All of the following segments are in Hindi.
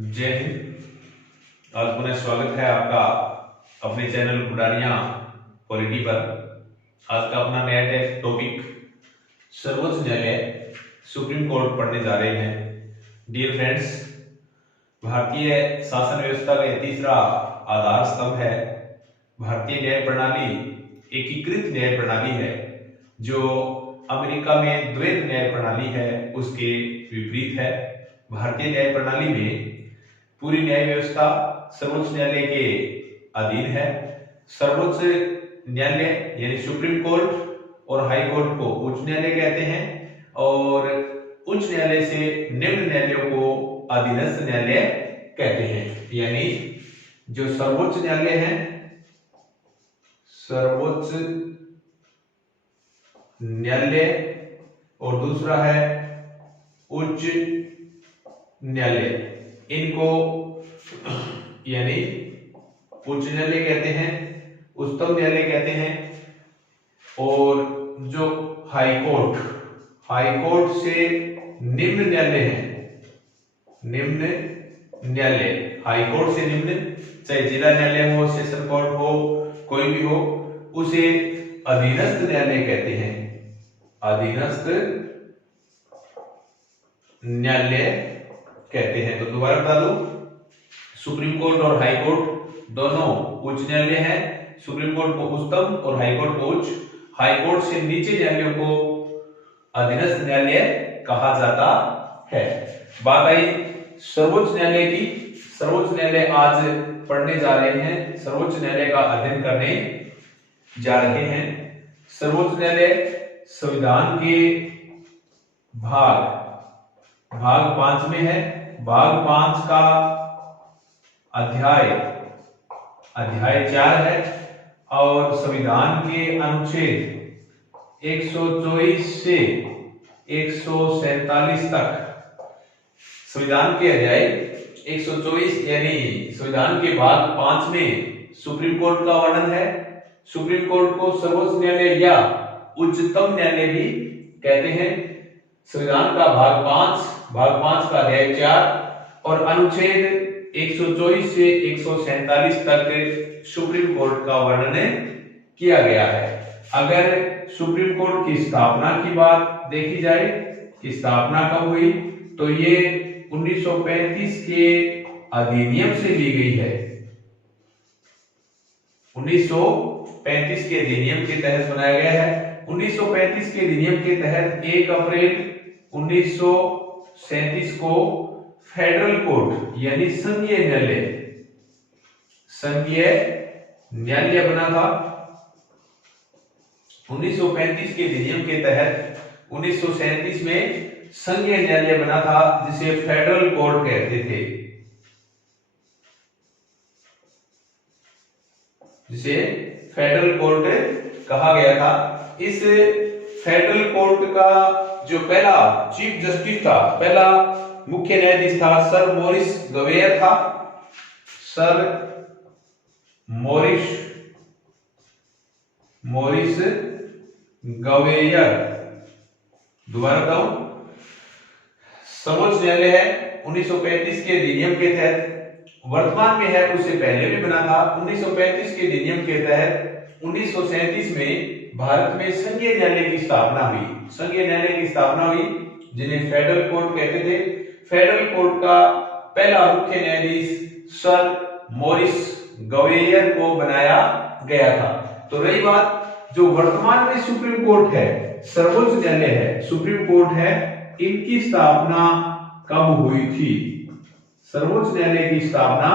जय हिंद। आज पुनः स्वागत है आपका अपने चैनल बुढ़ानिया पॉलिटी पर। आज का अपना नया टॉपिक सर्वोच्च न्यायालय सुप्रीम कोर्ट पढ़ने जा रहे हैं। डियर फ्रेंड्स, भारतीय शासन व्यवस्था का तीसरा आधार स्तंभ है। भारतीय न्याय प्रणाली एकीकृत न्याय प्रणाली है, जो अमेरिका में द्वैध न्याय प्रणाली है उसके विपरीत है। भारतीय न्याय प्रणाली में पूरी न्याय व्यवस्था सर्वोच्च न्यायालय के अधीन है। सर्वोच्च न्यायालय यानी सुप्रीम कोर्ट और हाई कोर्ट को उच्च न्यायालय कहते हैं, और उच्च न्यायालय से निम्न न्यायालयों को अधीनस्थ न्यायालय कहते हैं। यानी जो सर्वोच्च न्यायालय है, सर्वोच्च न्यायालय, और दूसरा है उच्च न्यायालय, इनको यानी उच्च न्यायालय कहते हैं, उच्चतम न्यायालय कहते हैं। और जो हाई कोर्ट से निम्न न्यायालय है, निम्न न्यायालय, हाई कोर्ट से निम्न, चाहे जिला न्यायालय हो, सेशन कोर्ट हो, कोई भी हो, उसे अधीनस्थ न्यायालय कहते हैं। अधीनस्थ न्यायालय कहते हैं। तो दोबारा बता दो, सुप्रीम कोर्ट और हाई कोर्ट दोनों उच्च न्यायालय है। सुप्रीम कोर्ट को उच्चतम और हाई कोर्ट को उच्च। हाई कोर्ट से नीचे न्यायालयों को अधीनस्थ न्यायालय कहा जाता है। बात आई सर्वोच्च न्यायालय की। सर्वोच्च न्यायालय आज पढ़ने जा रहे हैं, सर्वोच्च न्यायालय का अध्ययन करने जा रहे हैं। सर्वोच्च न्यायालय संविधान के भाग 5 में है। भाग 5 का अध्याय 4 है, और संविधान के अनुच्छेद 124 से 147 तक, संविधान के अध्याय 124 यानी संविधान के भाग 5 में सुप्रीम कोर्ट का वर्णन है। सुप्रीम कोर्ट को सर्वोच्च न्यायालय या उच्चतम न्यायालय भी कहते हैं। संविधान का भाग 5 का अध्याय 4 और अनुच्छेद 124 से 147 तक सुप्रीम कोर्ट का वर्णन किया गया है। अगर सुप्रीम कोर्ट की स्थापना की बात देखी जाए कि स्थापना कब हुई, तो ये 1935 के अधिनियम से ली गई है। 1935 के अधिनियम के तहत बनाया गया है। 1935 के अधिनियम के तहत 1 अप्रैल 1937 को फेडरल कोर्ट यानी संघीय न्यायालय बना था। 1935 के अधिनियम के तहत 1937 में संघीय न्यायालय बना था, जिसे फेडरल कोर्ट कहते थे, जिसे फेडरल कोर्ट कहा गया था। इस फेडरल कोर्ट का जो पहला चीफ जस्टिस था, पहला मुख्य न्यायाधीश था, सर मॉरिस गवेयर था। Sir Maurice Gwyer. दोबारा बताऊं, सर्वोच्च न्यायालय है 1935 के अधिनियम के तहत, वर्तमान में है, उससे पहले भी बना था। 1935 के अधिनियम के तहत 1937 में भारत में संघीय न्यायालय की स्थापना हुई। संघीय न्यायालय की स्थापना हुई, जिन्हें फेडरल कोर्ट कहते थे। फेडरल कोर्ट का पहला मुख्य न्यायाधीश सर मॉरिस गवेयर को बनाया गया था। तो रही बात, जो वर्तमान में सुप्रीम कोर्ट है, सर्वोच्च न्यायालय है, सुप्रीम कोर्ट है, इनकी स्थापना कब हुई थी? सर्वोच्च न्यायालय की स्थापना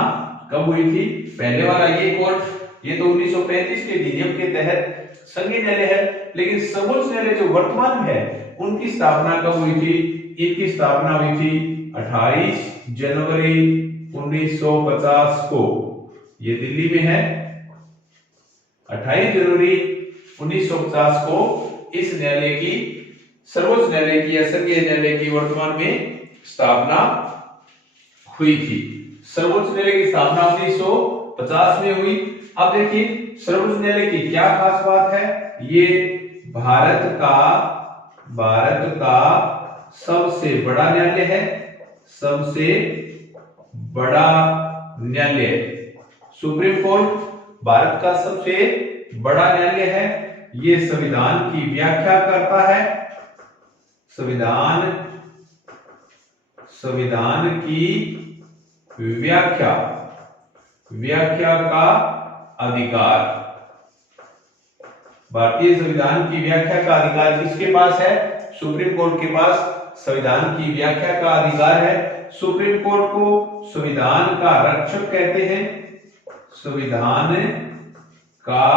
कब हुई थी? पहले वाला ये कोर्ट, ये तो 1935 के अधिनियम के तहत संघीय न्यायालय है, लेकिन सर्वोच्च न्यायालय जो वर्तमान में है, उनकी स्थापना कब हुई थी? इनकी स्थापना हुई थी 28 जनवरी 1950 को। ये दिल्ली में है। 28 जनवरी 1950 को इस न्यायालय की, सर्वोच्च न्यायालय की या संघीय न्यायालय की वर्तमान में स्थापना हुई थी। सर्वोच्च न्यायालय की स्थापना 1950 में हुई। अब देखिए सर्वोच्च न्यायालय की क्या खास बात है। ये भारत का सबसे बड़ा न्यायालय है, सबसे बड़ा न्यायालय। सुप्रीम कोर्ट भारत का सबसे बड़ा न्यायालय है। ये संविधान की व्याख्या करता है। संविधान की व्याख्या का अधिकार। भारतीय संविधान की व्याख्या का अधिकार किसके पास है? सुप्रीम कोर्ट के पास संविधान की व्याख्या का अधिकार है। सुप्रीम कोर्ट को संविधान का रक्षक कहते हैं। संविधान का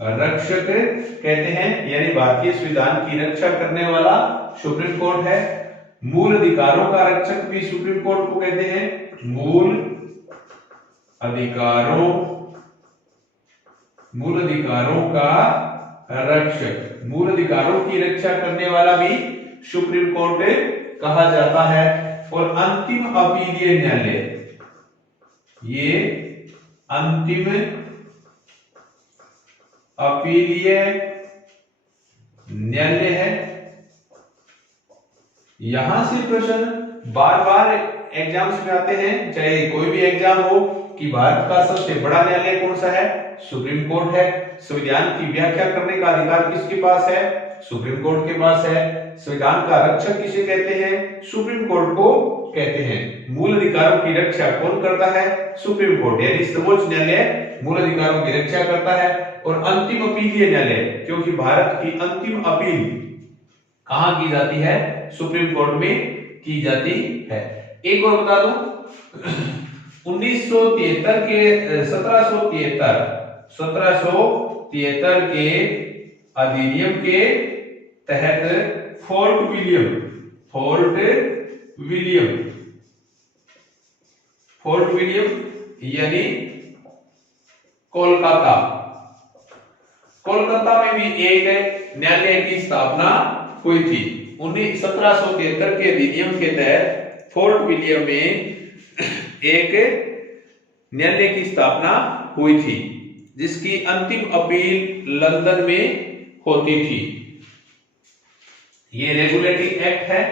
रक्षक कहते हैं, यानी भारतीय संविधान की रक्षा करने वाला सुप्रीम कोर्ट है। मूल अधिकारों का रक्षक भी सुप्रीम कोर्ट को कहते हैं। मूल अधिकारों का रक्षक, मूल अधिकारों की रक्षा करने वाला भी सुप्रीम कोर्ट कहा जाता है। और अंतिम अपीलीय न्यायालय, ये अंतिम अपीलीय न्यायालय है। यहां से प्रश्न बार बार एग्जाम्स में आते हैं, चाहे कोई भी एग्जाम हो, कि भारत का सबसे बड़ा न्यायालय कौन सा है? सुप्रीम कोर्ट है। संविधान की व्याख्या करने का अधिकार किसके पास है? सुप्रीम कोर्ट के पास है। संविधान का रक्षक किसे कहते हैं? सुप्रीम कोर्ट को कहते हैं। मूल अधिकारों की रक्षा कौन करता है? सुप्रीम कोर्ट, यानी सर्वोच्च न्यायालय मूल अधिकारों की रक्षा करता है। और अंतिम अपीलीय न्यायालय, क्योंकि भारत की अंतिम अपील कहां की जाती है? सुप्रीम कोर्ट में की जाती है। एक और बता दूं, 1773 के अधिनियम के तहत फोर्ट विलियम यानी कोलकाता में भी एक न्यायालय की स्थापना हुई थी। 1773 के अधिनियम के तहत फोर्ट विलियम में एक न्यायालय की स्थापना हुई थी, जिसकी अंतिम अपील लंदन में होती थी। ये रेगुलेटिंग एक्ट है।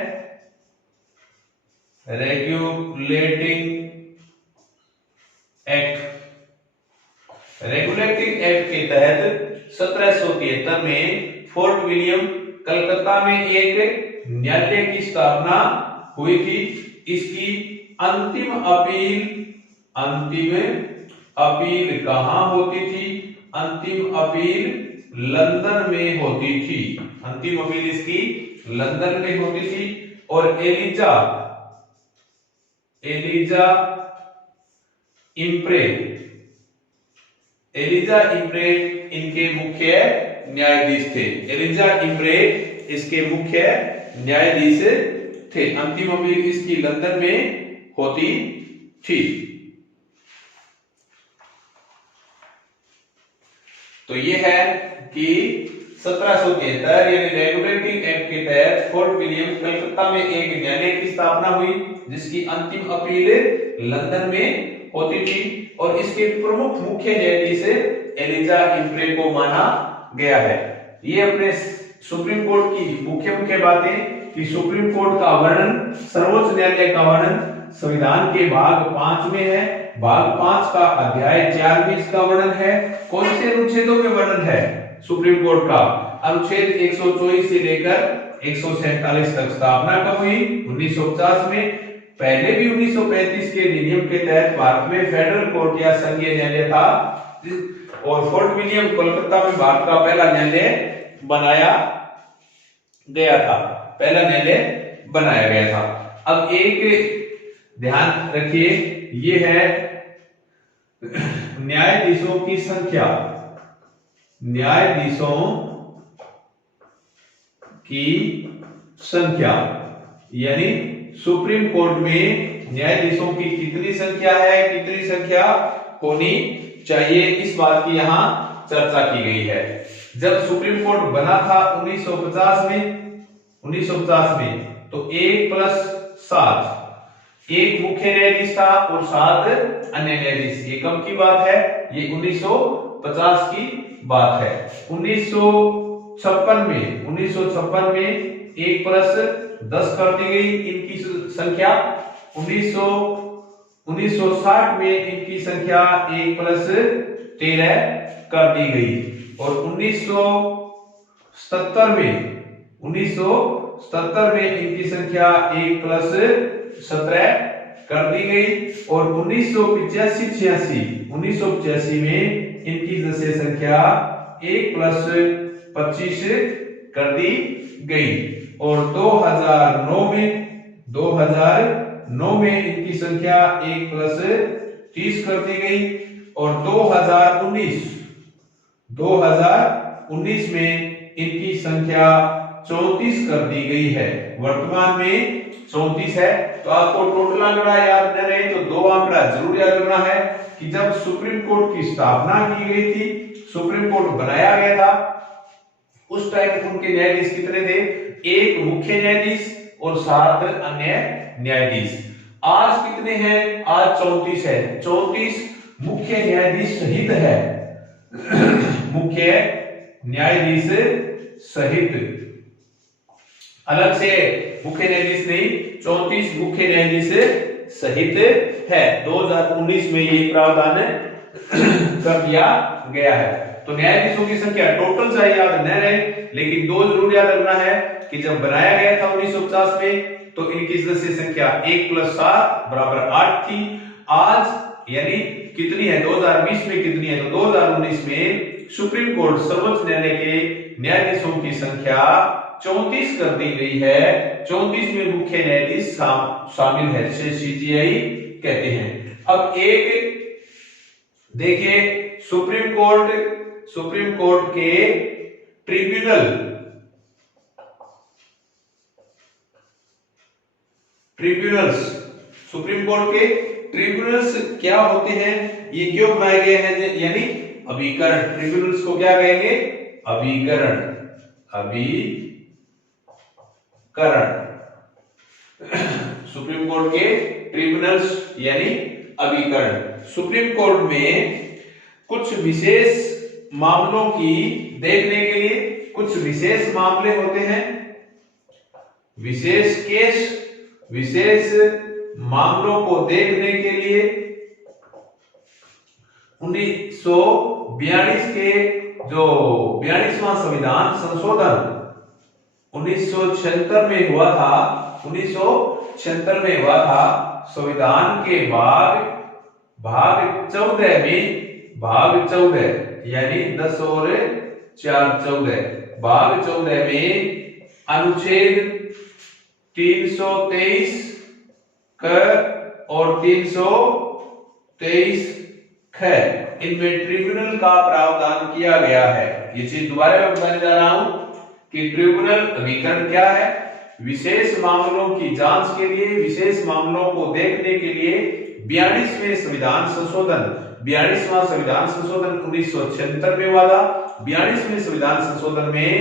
रेगुलेटिंग एक्ट के तहत 1773 में फोर्ट विलियम कलकत्ता में एक न्यायालय की स्थापना हुई थी। इसकी अंतिम अपील कहां होती थी? अंतिम अपील लंदन में होती थी। अंतिम अपील इसकी लंदन में होती थी। और एलिजा इम्प्रे इनके मुख्य न्यायाधीश थे। एलिजा इम्प्रे इसके मुख्य न्यायाधीश थे। अंतिम अपील इसकी लंदन में होती थी। तो ये है कि 1773 यानी रेगुलेटिंग एक्ट के तहत फोर्ट विलियम कलकत्ता में एक न्यायालय की स्थापना हुई, जिसकी अंतिम अपील लंदन में होती थी। और इसके प्रमुख मुख्य न्यायाधीश एलिजा इम्प्रे को माना गया है। ये अपने सुप्रीम कोर्ट की मुख्य बातें कि सुप्रीम कोर्ट का वर्णन, सर्वोच्च न्यायालय का वर्णन संविधान के भाग 5 में है। भाग 5 का अध्याय 40 का वर्णन है। कौन से अनुच्छेदों में वर्णन है सुप्रीम कोर्ट का? अनुच्छेद 124 से लेकर 147 तक। स्थापना कब हुई? 1950 में। पहले भी 1935 के अधिनियम के तहत भारत में फेडरल कोर्ट या संघीय न्यायालय था। और फोर्ट विलियम कोलकाता में भारत का पहला न्यायालय बनाया गया था। अब एक ध्यान रखिए, ये है न्यायाधीशों की संख्या। यानी सुप्रीम कोर्ट में न्यायाधीशों की कितनी संख्या होनी चाहिए, इस बात की यहां चर्चा की गई है। जब सुप्रीम कोर्ट बना था 1950 में, तो 1+7, एक मुख्य न्यायाधीश था और 7 अन्य न्यायाधीश। ये कब की बात है? ये 1950 की बात है। 1956 में 1+10 कर दी गई इनकी संख्या, 1960 में इनकी संख्या 1+13 कर दी गई और 1977 में इनकी संख्या 1+17 कर दी गई और 1985 में इनकी जैसे संख्या 1+25 कर दी गई और 2009 में इनकी संख्या 1+30 कर दी गई और 2019 में इनकी संख्या 34 कर दी गई है। वर्तमान में 34 है। तो आपको टोटल आंकड़ा याद न रहे तो दो आंकड़ा जरूर याद रखना है कि जब सुप्रीम कोर्ट की स्थापना की गई थी, सुप्रीम कोर्ट बनाया गया था, उस टाइम उनके न्यायाधीश कितने थे? एक मुख्य न्यायाधीश और 7 अन्य न्यायाधीश। आज कितने हैं? आज 34 है। 34 मुख्य न्यायाधीश सहित है। मुख्य न्यायाधीश सहित, अलग से मुख्य न्यायाधीश नहीं, 34 मुख्य न्यायाधीश सहित है। 2019 में ये प्रावधान कर दिया गया है। तो न्यायाधीशों की संख्या टोटल चाहे याद न रहे, लेकिन दो जरूर याद रखना है कि जब बनाया गया था 1950 में तो इनकी सदस्य संख्या 1+7 बराबर 8 थी। आज यानी कितनी है? 2020 में कितनी है? तो 2019 में सुप्रीम कोर्ट सर्वोच्च न्यायालय के न्यायाधीशों की संख्या 34 कर दी गई है। 34 में मुख्य न्यायाधीश शामिल है, जिसे CJI कहते हैं। अब एक देखिए, सुप्रीम कोर्ट के ट्रिब्यूनल्स, सुप्रीम कोर्ट के ट्रिब्यूनल्स क्या होते हैं, ये क्यों बनाए गए हैं? यानी अभिकरण। ट्रिब्यूनल्स को क्या कहेंगे? अभिकरण। सुप्रीम कोर्ट के ट्रिब्यूनल्स यानी अभिकरण। सुप्रीम कोर्ट में कुछ विशेष मामलों की देखने के लिए कुछ विशेष मामले होते हैं, विशेष केस, विशेष मामलों को देखने के लिए 1942 के जो 42वां संविधान संशोधन 1976 में हुआ था, 1976 में हुआ था, संविधान के भाग 14 यानी 10 और 4 14, भाग 14 में अनुच्छेद 323 क और 323 ख इनमें ट्रिब्यूनल का प्रावधान किया गया है। ये चीज दोबारा मैं बताने जा रहा हूं कि ट्रिब्यूनल अभिकरण क्या है? विशेष मामलों की जांच के लिए, विशेष मामलों को देखने के लिए 42वां संविधान संशोधन 1976 में हुआ था। 42वें संविधान संशोधन में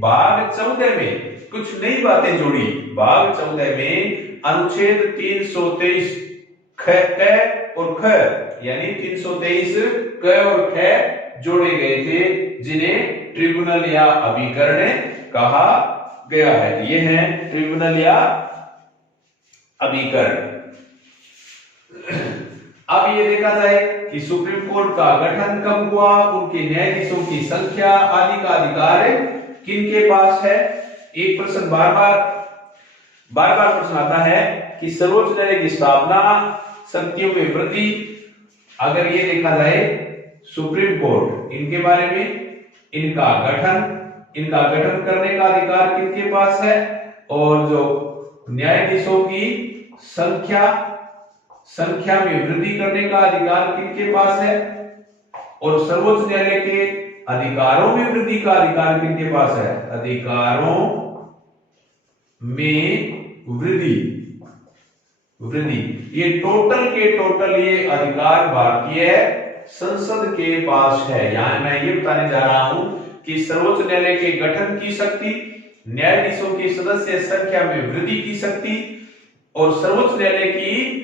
भाग 14 में कुछ नई बातें जोड़ी। भाग 14 में अनुच्छेद 323 ख और ख यानी 323 क और ख जोड़े गए थे, जिन्हें ट्रिब्यूनल या अभिकरण कहा गया है। ये है ट्रिब्यूनल या अभिकरण। अब ये देखा जाए कि सुप्रीम कोर्ट का गठन कब हुआ, उनके न्यायाधीशों की संख्या आदि का अधिकार किनके पास है। एक प्रश्न बार बार प्रश्न आता है कि सर्वोच्च न्यायालय की स्थापना, शक्तियों में वृद्धि। अगर ये देखा जाए सुप्रीम कोर्ट, इनके बारे में, इनका गठन करने का अधिकार किनके पास है, और जो न्यायाधीशों की संख्या में वृद्धि करने का अधिकार किनके पास है, और सर्वोच्च न्यायालय के अधिकारों में वृद्धि का अधिकार किनके पास है। अधिकारों में वृद्धि ये टोटल ये अधिकार भारतीय संसद के पास है। यहां मैं ये बताने जा रहा हूं कि सर्वोच्च न्यायालय के गठन की शक्ति, न्यायाधीशों की सदस्य संख्या में वृद्धि की शक्ति, और सर्वोच्च न्यायालय की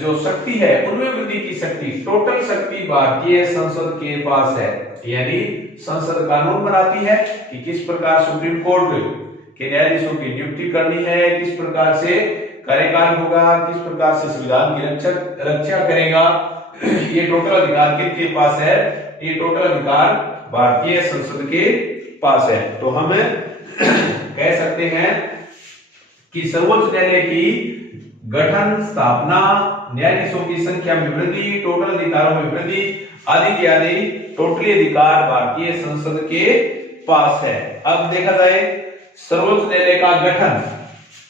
जो शक्ति है उनमें वृद्धि की शक्ति, टोटल शक्ति भारतीय संसद के पास है। यानी संसद कानून बनाती है कि किस प्रकार सुप्रीम कोर्ट के न्यायाधीशों की नियुक्ति करनी है, किस प्रकार से कार्यकाल होगा, किस प्रकार से संविधान की रक्षा करेगा, ये टोटल अधिकार किसके पास है? ये टोटल अधिकार भारतीय संसद के पास है। तो हम कह सकते हैं कि सर्वोच्च न्यायालय की गठन, स्थापना, न्यायाधीशों की संख्या में वृद्धि, टोटल अधिकारों में वृद्धि आदि के आदि टोटली अधिकार भारतीय संसद के पास है। अब देखा जाए सर्वोच्च न्यायालय का गठन,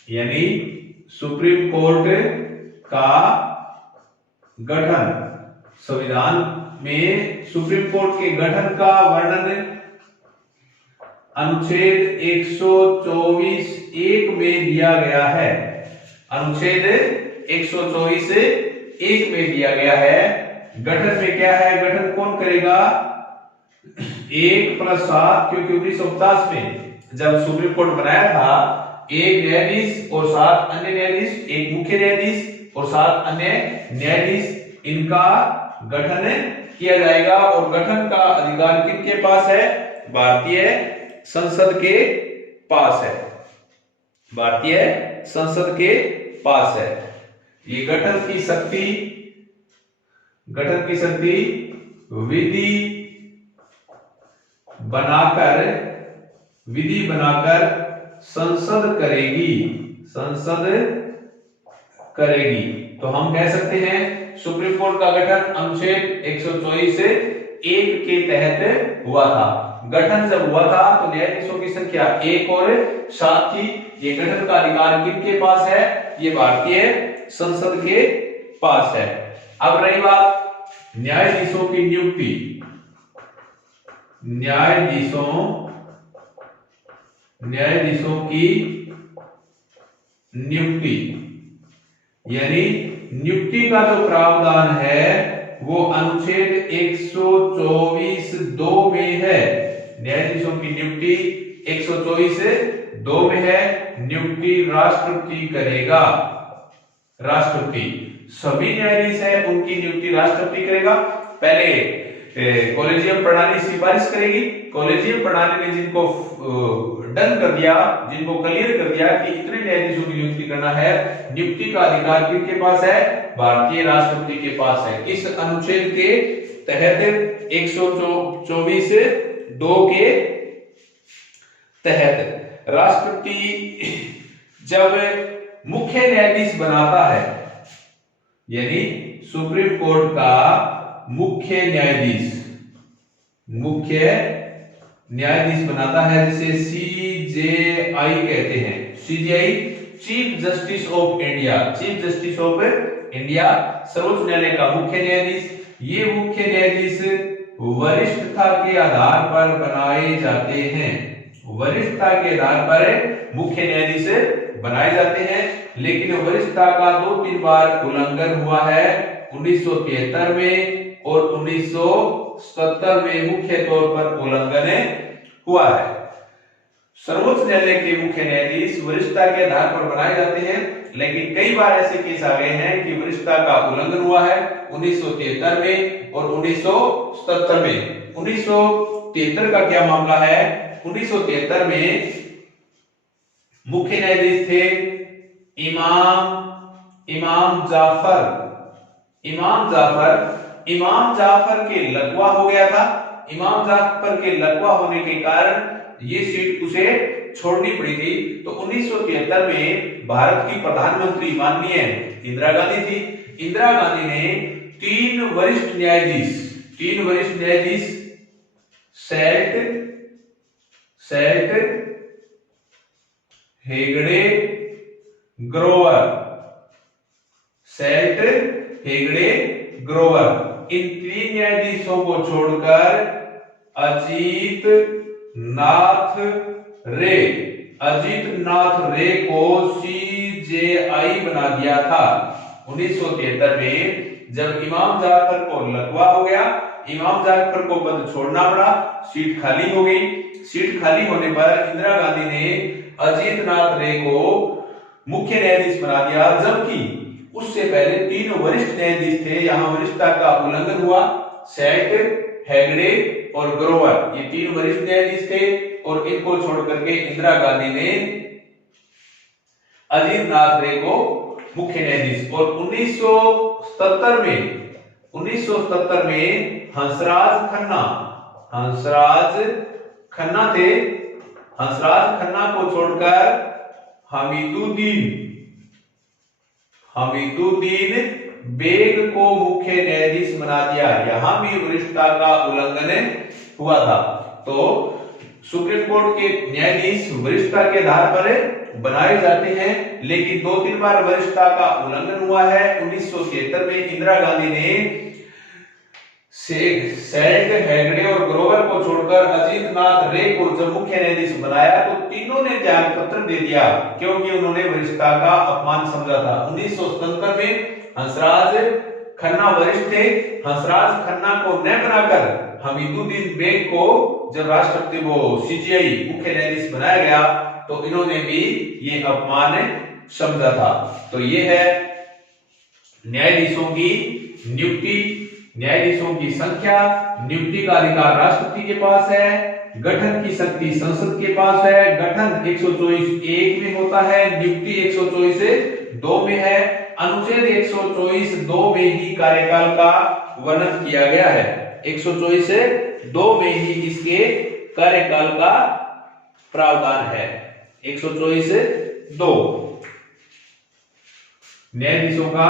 यानी सुप्रीम कोर्ट का गठन। संविधान में सुप्रीम कोर्ट के गठन का वर्णन अनुच्छेद 124(1) में दिया गया है। अनुच्छेद 124(1) में दिया गया है। गठन में क्या है? गठन कौन करेगा? 1+7, क्योंकि 1950 में जब सुप्रीम कोर्ट बनाया था, 1 न्यायाधीश और 7 अन्य न्यायाधीश, 1 मुख्य न्यायाधीश और 7 अन्य न्यायाधीश, इनका गठन किया जाएगा। और गठन का अधिकार किसके पास है? भारतीय संसद के पास है। भारतीय संसद के पास है। ये गठन की शक्ति विधि बनाकर संसद करेगी। तो हम कह सकते हैं सुप्रीम कोर्ट का गठन अनुच्छेद 124(1) के तहत हुआ था। गठन जब हुआ था तो न्यायाधीशों की संख्या 1 और 7 थी। ये गठन का अधिकार किसके पास है? ये भारतीय संसद के पास है। अब रही बात न्यायाधीशों की नियुक्ति। न्यायाधीशों की नियुक्ति, यानी नियुक्ति का जो प्रावधान है वो अनुच्छेद 124(2) में है। न्यायाधीशों की नियुक्ति 124(2) में है। नियुक्ति राष्ट्रपति करेगा। राष्ट्रपति, सभी न्यायाधीश है उनकी नियुक्ति राष्ट्रपति करेगा। पहले कॉलेजियम प्रणाली सिफारिश करेगी। कॉलेजियम प्रणाली ने जिनको डन कर दिया, जिनको क्लियर कर दिया कि इतने न्यायाधीशों की नियुक्ति करना है, नियुक्ति का अधिकार किसके पास है? भारतीय राष्ट्रपति के पास है। इस अनुच्छेद के तहत 124(2) के तहत राष्ट्रपति जब मुख्य न्यायाधीश बनाता है, यानी सुप्रीम कोर्ट का मुख्य न्यायाधीश बनाता है, जिसे CJI कहते हैं। CJI chief justice of India, सर्वोच्च न्यायालय का मुख्य न्यायाधीश। ये मुख्य न्यायाधीश वरिष्ठता के आधार पर बनाए जाते हैं। वरिष्ठता के आधार पर मुख्य न्यायाधीश बनाए जाते हैं, लेकिन वरिष्ठता का 2-3 बार उल्लंघन हुआ है। 1973 में और 1977 में मुख्य तौर पर उल्लंघन हुआ है। सर्वोच्च न्यायालय के मुख्य न्यायाधीश वरिष्ठता के आधार पर बनाए जाते हैं, लेकिन कई बार ऐसे केस आ गए हैं कि वरिष्ठता का उल्लंघन हुआ है 1973 में और 1977 में। 1973 का क्या मामला है? 1973 में मुख्य न्यायाधीश थे इमाम जाफर के लकवा हो गया था। इमाम जाफर के लकवा होने के कारण ये सीट उसे छोड़नी पड़ी थी। तो 1973 में भारत की प्रधानमंत्री माननीय इंदिरा गांधी थी। इंदिरा गांधी ने 3 वरिष्ठ न्यायाधीश सेठ, हेगड़े, ग्रोवर, इन 3 न्यायाधीशों को छोड़कर अजीत नाथ रे को CJI बना दिया था। 1973 में जब इमाम जाफर को लकवा हो गया, इमाम जाफर को पद छोड़ना पड़ा, सीट खाली हो गई। सीट खाली होने पर इंदिरा गांधी ने अजीत नाथ रे को मुख्य न्यायाधीश बना दिया, जबकि उससे पहले 3 वरिष्ठ न्यायाधीश थे। यहां वरिष्ठता का उल्लंघन हुआ। सेठ, हेगड़े और ग्रोवर, ये 3 वरिष्ठ न्यायाधीश थे और इनको छोड़ करके इंदिरा गांधी ने अजीत नाथ रे को मुख्य न्यायाधीश। और 1977 में हंसराज खन्ना थे। हंसराज खन्ना को छोड़कर हमीदुद्दीन बेग को मुख्य न्यायाधीश बना दिया। यहां भी वरिष्ठता का उल्लंघन हुआ था। तो सुप्रीम कोर्ट के न्यायाधीश वरिष्ठता के आधार पर बनाए जाते हैं, लेकिन 2-3 बार वरिष्ठता का उल्लंघन हुआ है। 1973 में इंदिरा गांधी ने सेल्ट, हेगड़े और ग्रोवर को छोड़कर अजीत नाथ रे को जब मुख्य न्यायाधीश बनाया तो तीनों ने त्याग पत्र दे दिया, क्योंकि उन्होंने वरिष्ठता का अपमान समझा था। 1977 में हंसराज खन्ना वरिष्ठ थे। हंसराज खन्ना को न बनाकर हमीदुद्दीन बेग को जब राष्ट्रपति सीजीआई मुख्य न्यायाधीश बनाया गया तो इन्होंने भी ये अपमान समझा था। तो ये है न्यायाधीशों की नियुक्ति, न्यायाधीशों की संख्या। नियुक्ति का अधिकार राष्ट्रपति के पास है, गठन की शक्ति संसद के पास है। गठन 124(1) में होता है, नियुक्ति 124(2) में है। अनुच्छेद 124(2) में ही कार्यकाल का वर्णन किया गया है। 124(2) में ही इसके कार्यकाल का प्रावधान है। 124(2) न्यायाधीशों का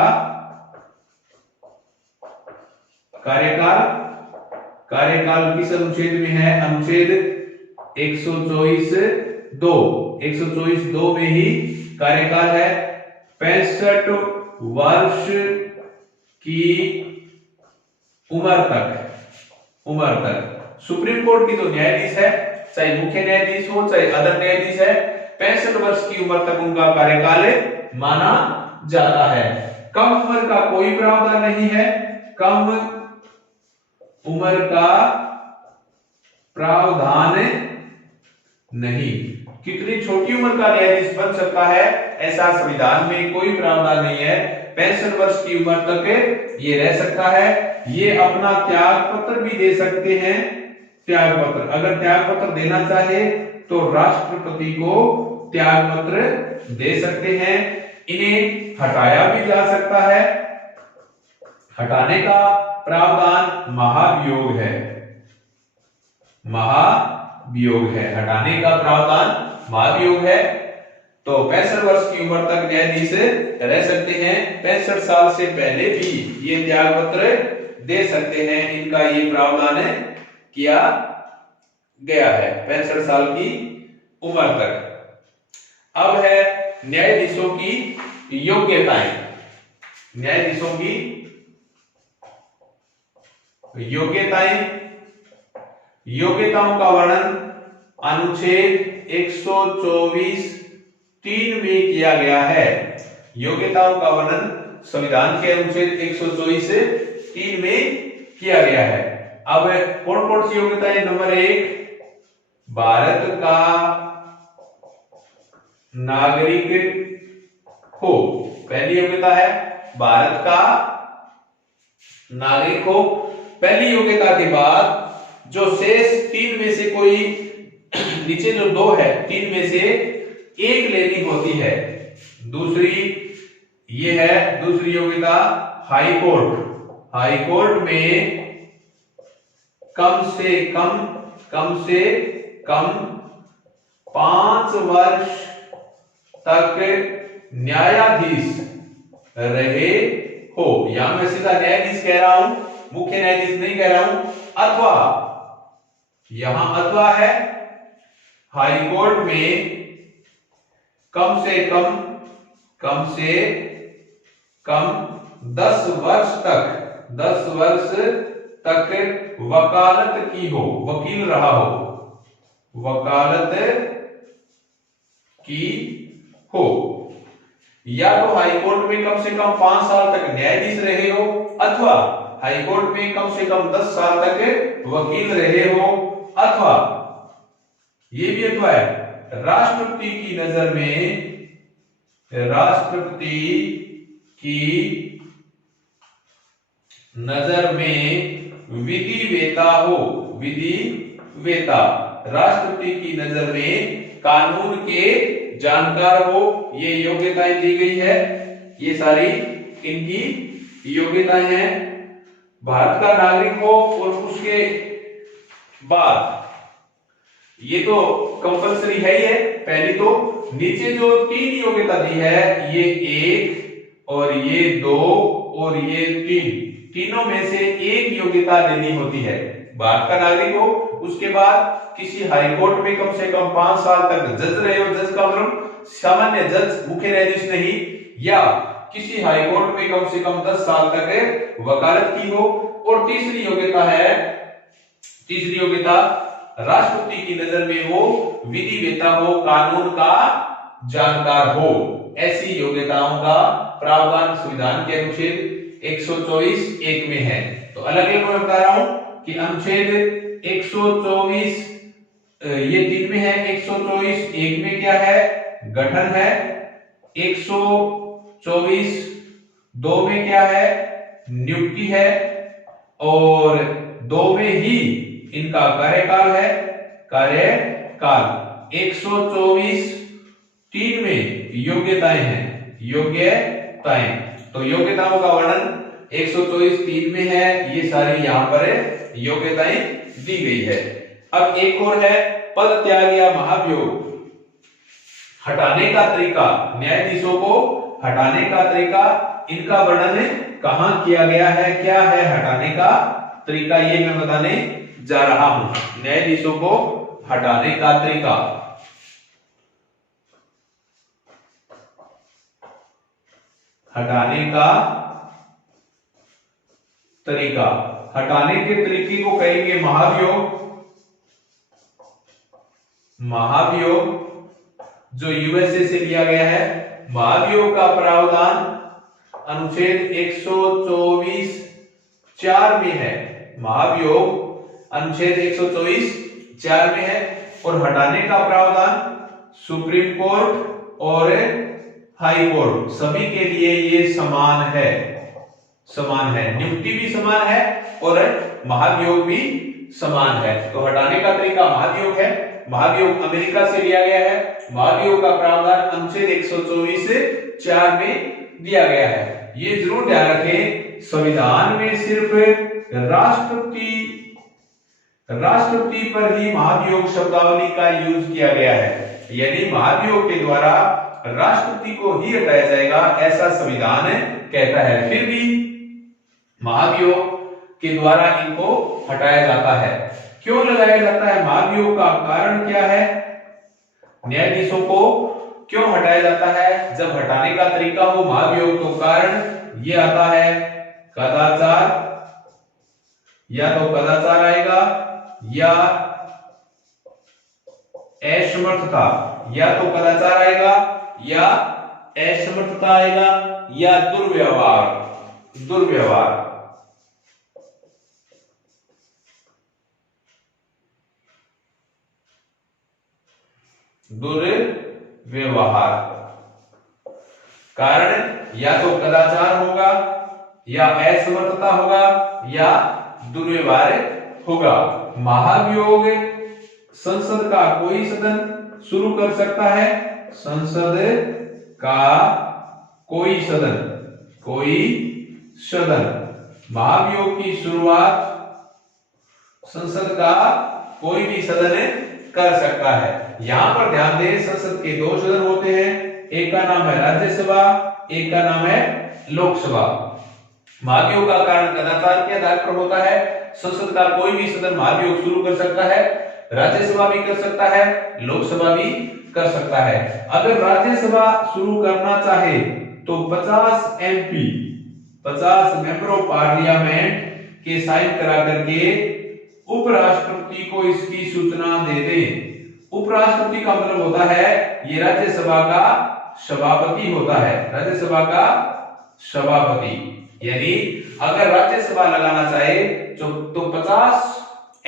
कार्यकाल किस अनुच्छेद में है? अनुच्छेद 124(2). 124(2) में ही कार्यकाल है। 65 वर्ष की उम्र तक सुप्रीम कोर्ट की जो न्यायाधीश है, चाहे मुख्य न्यायाधीश हो चाहे अदर न्यायाधीश है, 65 वर्ष की उम्र तक उनका कार्यकाल माना जाता है। कम उम्र का कोई प्रावधान नहीं है। कम उम्र का प्रावधान नहीं। कितनी छोटी उम्र का न्यायाधीश बन सकता है, ऐसा संविधान में कोई प्रावधान नहीं है। 65 वर्ष की उम्र तक ये रह सकता है। ये अपना त्याग पत्र भी दे सकते हैं। त्याग पत्र, अगर त्याग पत्र देना चाहे तो राष्ट्रपति को त्याग पत्र दे सकते हैं। इन्हें हटाया भी जा सकता है। हटाने का प्रावधान महाभियोग है। हटाने का प्रावधान महाभियोग है। तो 65 वर्ष की उम्र तक न्यायाधीश रह सकते हैं। 65 साल से पहले भी ये त्याग पत्र दे सकते हैं। इनका ये प्रावधान किया गया है 65 साल की उम्र तक। अब है न्यायाधीशों की योग्यताएं। न्यायाधीशों की योग्यताओं का वर्णन अनुच्छेद 124(3) में किया गया है। योग्यताओं का वर्णन संविधान के अनुच्छेद 124(3) में किया गया है। अब कौन कौन सी योग्यताएं? नंबर 1, भारत का नागरिक हो। पहली योग्यता है भारत का नागरिक हो। पहली योग्यता के बाद जो शेष 3 में से कोई नीचे जो 2 है, 3 में से 1 लेनी होती है। दूसरी योग्यता हाई कोर्ट में कम से कम 5 वर्ष तक न्यायाधीश रहे हो। यहां मैं सीधा न्यायाधीश कह रहा हूं, मुख्य न्यायाधीश नहीं कह रहा हूं। अथवा, यहां अथवा है, हाई कोर्ट में कम से कम 10 वर्ष तक वकालत की हो, वकील रहा हो, वकालत की हो। या तो हाई कोर्ट में कम से कम 5 साल तक न्यायाधीश रहे हो, अथवा हाई कोर्ट में कम से कम 10 साल तक वकील रहे हो, अथवा ये भी अथवा है राष्ट्रपति की नजर में विधिवेता हो। राष्ट्रपति की नजर में कानून के जानकार हो। ये योग्यताएं दी गई है। ये सारी इनकी योग्यताएं हैं। भारत का नागरिक हो और उसके बाद ये तो कंपलसरी है ही है। पहली तो नीचे जो 3 योग्यता दी है, ये 1 और ये 2 और ये 3, तीनों में से एक योग्यता लेनी होती है। भारत का नागरिक हो, उसके बाद किसी हाई कोर्ट में कम से कम 5 साल तक जज रहे हो, जज का मतलब सामान्य जज, मुख्य न्यायाधीश नहीं, या किसी हाई कोर्ट में कम से कम 10 साल तक वकालत की हो। और तीसरी योग्यता राष्ट्रपति की नजर में वो विधि वेता हो, कानून का जानकार हो। ऐसी योग्यताओं का प्रावधान संविधान के अनुच्छेद 124(1) में है। तो अलग अलग मैं बता रहा हूं कि अनुच्छेद 124 ये 3 में है, 124(1) में क्या है, गठन है, 124(2) में क्या है, नियुक्ति है, और 2 में ही इनका कार्यकाल है, कार्यकाल। 124(3) में योग्यताएं हैं, योग्यताएं। तो योग्यताओं का वर्णन 124(3) में है, ये सारी यहां पर योग्यताएं दी गई है। अब एक और है पद त्याग या महाभियोग हटाने का तरीका, न्यायाधीशों को हटाने का तरीका, इनका वर्णन कहां किया गया है, क्या है हटाने का तरीका, ये मैं बताने जा रहा हूं। न्यायाधीशों को हटाने का तरीका, हटाने का तरीका, हटाने के तरीके को कहेंगे महाभियोग। महाभियोग जो यूएसए से लिया गया है। महाभियोग का प्रावधान अनुच्छेद 124(4) में है। महाभियोग अनुच्छेद 124(4) में है। और हटाने का प्रावधान सुप्रीम कोर्ट और हाई कोर्ट सभी के लिए ये समान है, समान है। नियुक्ति भी समान है और महाभियोग भी समान है। तो हटाने का तरीका महाभियोग है। महाभियोग अमेरिका से लिया गया है। महाभियोग का प्रावधान अनुच्छेद 124(4) में दिया गया है। ये जरूर ध्यान रखें, संविधान में सिर्फ राष्ट्रपति पर ही महाभियोग शब्दावली का यूज किया गया है, यानी महाभियोग के द्वारा राष्ट्रपति को ही हटाया जाएगा, ऐसा संविधान कहता है। फिर भी महाभियोग के द्वारा इनको हटाया जाता है। क्यों लगाया जाता है महाभियोग का कारण क्या है, न्यायाधीशों को क्यों हटाया जाता है? जब हटाने का तरीका हो महाभियोग, तो कारण ये आता है कदाचार, या तो कदाचार आएगा या असमर्थता, या तो कदाचार आएगा या असमर्थता आएगा या दुर्व्यवहार, दुर्व्यवहार। दुर्व्यवहार कारण या तो कदाचार होगा या असमर्थता होगा या दुर्व्यवहार होगा। महाभियोग संसद का कोई सदन शुरू कर सकता है, संसद का कोई सदन, कोई सदन। महाभियोग की शुरुआत संसद का कोई भी सदन कर सकता है। यहां पर ध्यान दें, संसद के 2 सदन होते हैं, एक का नाम है राज्यसभा, एक का नाम है लोकसभा। महाभियोग का कारण कदाचार के आधार पर होता है। संसद का कोई भी सदन महाभियोग शुरू कर सकता है, राज्यसभा भी कर सकता है, लोकसभा भी कर सकता है। अगर राज्यसभा शुरू करना चाहे तो 50 MP, 50 मेंबर ऑफ पार्लियामेंट के साइन करा करके उपराष्ट्रपति को इसकी सूचना दे दें। उपराष्ट्रपति का मतलब होता है ये राज्यसभा का सभापति होता है, राज्यसभा का सभापति। यानी अगर राज्यसभा लगाना चाहे तो 50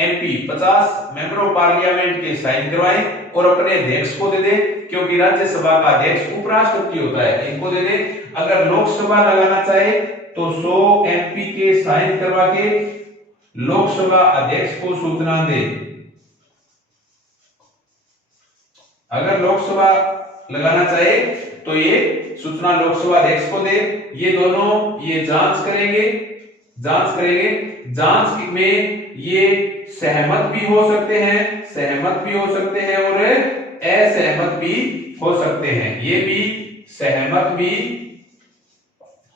MP, 50 मेंबर ऑफ पार्लियामेंट के साइन करवाएं और अपने अध्यक्ष को दे दे, क्योंकि राज्यसभा का अध्यक्ष उपराष्ट्रपति होता है, इनको दे दे। अगर लोकसभा लगाना चाहे तो 100 MP के साइन करवा के लोकसभा अध्यक्ष को सूचना दे। अगर लोकसभा लगाना चाहे तो ये सूचना लोकसभा अध्यक्ष को दे। ये दोनों ये जांच करेंगे। जांच में ये सहमत भी हो सकते हैं और असहमत भी हो सकते हैं। ये भी सहमत भी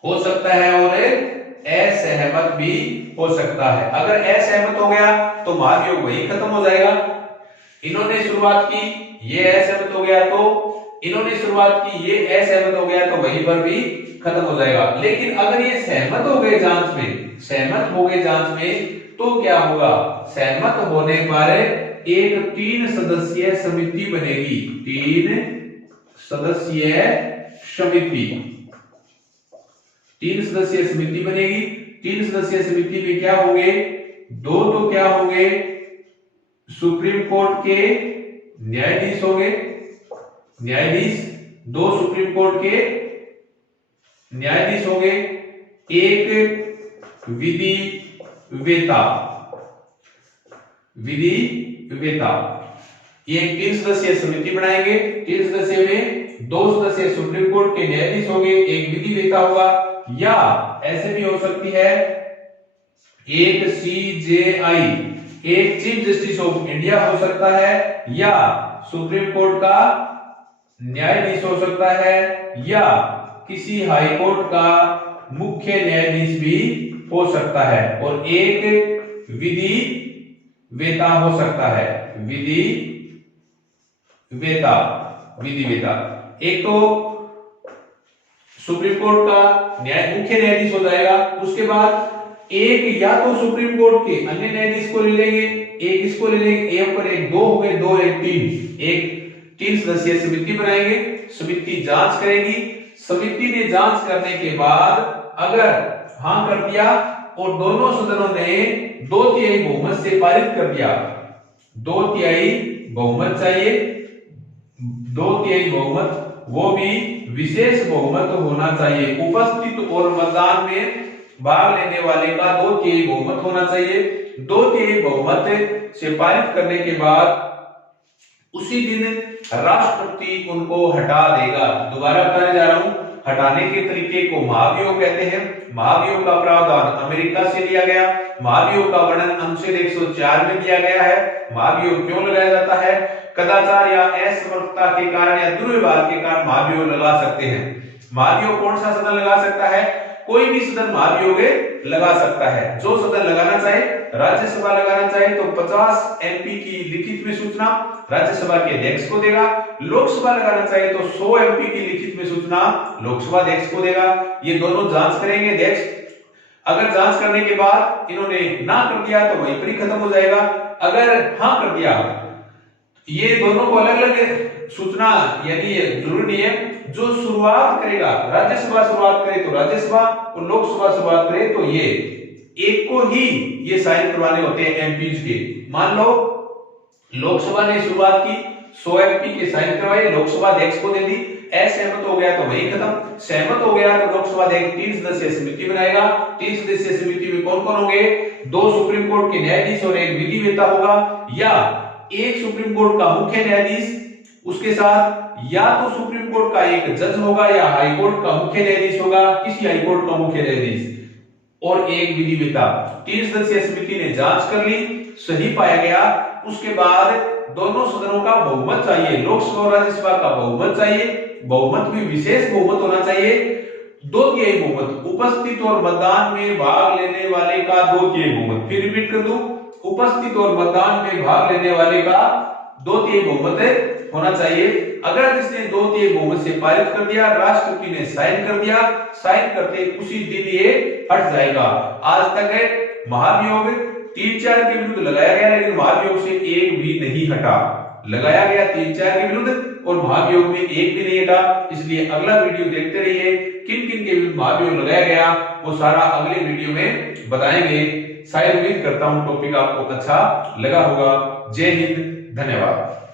हो सकता है और असहमत भी हो सकता है। अगर असहमत हो गया तो महाभियोग वही खत्म हो जाएगा। इन्होंने शुरुआत की, ये असहमत हो गया तो इन्होंने शुरुआत की, ये असहमत हो गया तो वहीं पर भी खत्म हो जाएगा। लेकिन अगर ये सहमत हो गए जांच में तो क्या होगा? सहमत होने पर एक 3 सदस्यीय समिति बनेगी। 3 सदस्यीय समिति बनेगी। 3 सदस्यीय समिति में क्या होंगे? 2 तो क्या होंगे? सुप्रीम कोर्ट के न्यायाधीश होंगे। 2 सुप्रीम कोर्ट के न्यायाधीश होंगे। एक विधि वेता। ये 3 सदस्यीय समिति बनाएंगे। 3 सदस्य में 2 सदस्य सुप्रीम कोर्ट के न्यायाधीश होंगे, एक विधि वेता होगा, या ऐसे भी हो सकती है एक CJI, एक चीफ जस्टिस ऑफ इंडिया हो सकता है, या सुप्रीम कोर्ट का न्यायाधीश हो सकता है, या किसी हाई कोर्ट का मुख्य न्यायाधीश भी हो सकता है, और एक विधि वेता हो सकता है। विधि वेता एक तो सुप्रीम कोर्ट का मुख्य न्यायाधीश हो जाएगा। उसके बाद एक या तो सुप्रीम कोर्ट के अन्य न्यायाधीश को ले लेंगे, एक इसको ले लेंगे, एक पर एक 2 हो गए, 2 1 3, एक 3 सदस्यीय समिति बनाएंगे। समिति जांच करेगी। समिति ने जांच करने के बाद अगर हाँ कर दिया और दोनों सदनों ने 2/3 बहुमत से पारित कर दिया, 2/3 बहुमत चाहिए, 2/3 बहुमत, वो भी विशेष बहुमत होना चाहिए। उपस्थित और मतदान में भाग लेने वाले का 2/3 बहुमत होना चाहिए। 2/3 बहुमत से पारित करने के बाद उसी दिन राष्ट्रपति उनको हटा देगा। दोबारा बताने जा रहा हूं, हटाने के तरीके को महाभियोग कहते हैं। महाभियोग का प्रावधान अमेरिका से लिया गया। महाभियोग का वर्णन अनुच्छेद 104 में दिया गया है। महाभियोग क्यों लगाया जाता है? कदाचार या असमर्थता के कारण या दुर्व्यवहार के कारण महाभियोग लगा सकते हैं। महाभियोग कौन सा सदन लगा सकता है? कोई भी सदन महाभियोग लगा सकता है। जो सदन लगाना चाहे, राज्यसभा लगाना चाहे तो 50 MP की लिखित में सूचना राज्यसभा के अध्यक्ष को देगा। लोकसभा लगाना चाहे तो 100 MP की लिखित में सूचना लोकसभा अध्यक्ष को देगा। ये दोनों जांच करेंगे अध्यक्ष। अगर जांच करने के बाद इन्होंने ना कर दिया तो वहीं पर ही खत्म हो जाएगा। अगर हाँ कर दिया, ये दोनों को अलग अलग सूचना, यानी जरूरी नहीं है। जो शुरुआत करेगा, राज्यसभा शुरुआत करे तो राज्यसभा, और लोकसभा शुरुआत करे तो ये एक को ही ये साइन करवाने होते हैं एमपीज के। मान लो लोकसभा ने शुरुआत की, 100 MP के साइन करवाए, लोकसभा अध्यक्ष को दे दी। असहमत हो गया तो वही खत्म। सहमत हो गया तो लोकसभा अध्यक्ष 3 सदस्यीय समिति बनाएगा। 3 सदस्यीय समिति में कौन कौन होंगे? 2 सुप्रीम कोर्ट के न्यायाधीश और एक विधि वेता होगा, या एक सुप्रीम कोर्ट का मुख्य न्यायाधीश, उसके साथ या तो सुप्रीम कोर्ट का एक जज होगा, या हाई कोर्ट का मुख्य न्यायाधीश होगा, किसी हाई कोर्ट का मुख्य न्यायाधीश, और एक विधि वेता। 3 सदस्यीय समिति ने जांच कर ली, सही पाया गया। उसके बाद दोनों सदनों का बहुमत चाहिए, लोकसभा और राज्यसभा का बहुमत चाहिए। बहुमत भी विशेष बहुमत होना चाहिए। 2/3 बहुमत, उपस्थित और मतदान में भाग लेने वाले का 2/3 बहुमत। फिर रिपीट कर दूं, उपस्थित और मतदान में भाग लेने वाले का 2/3 बहुमत होना चाहिए। अगर जिसने 2/3 बहुमत से पारित कर दिया, राष्ट्रपति ने साइन कर दिया, साइन करते उसी दिन ये हट जाएगा। आज तक महाभियोग 3-4 के विरुद्ध लगाया गया, लेकिन महाभियोग से एक भी नहीं हटा। लगाया गया 3-4 के विरुद्ध और महाभियोग में एक भी नहीं हटा। इसलिए अगला वीडियो देखते रहिए, किन किन के विरुद्ध महाभियोग लगाया गया वो सारा अगले वीडियो में बताएंगे। शायद उम्मीद करता हूं टॉपिक आपको अच्छा लगा होगा। जय हिंद, धन्यवाद।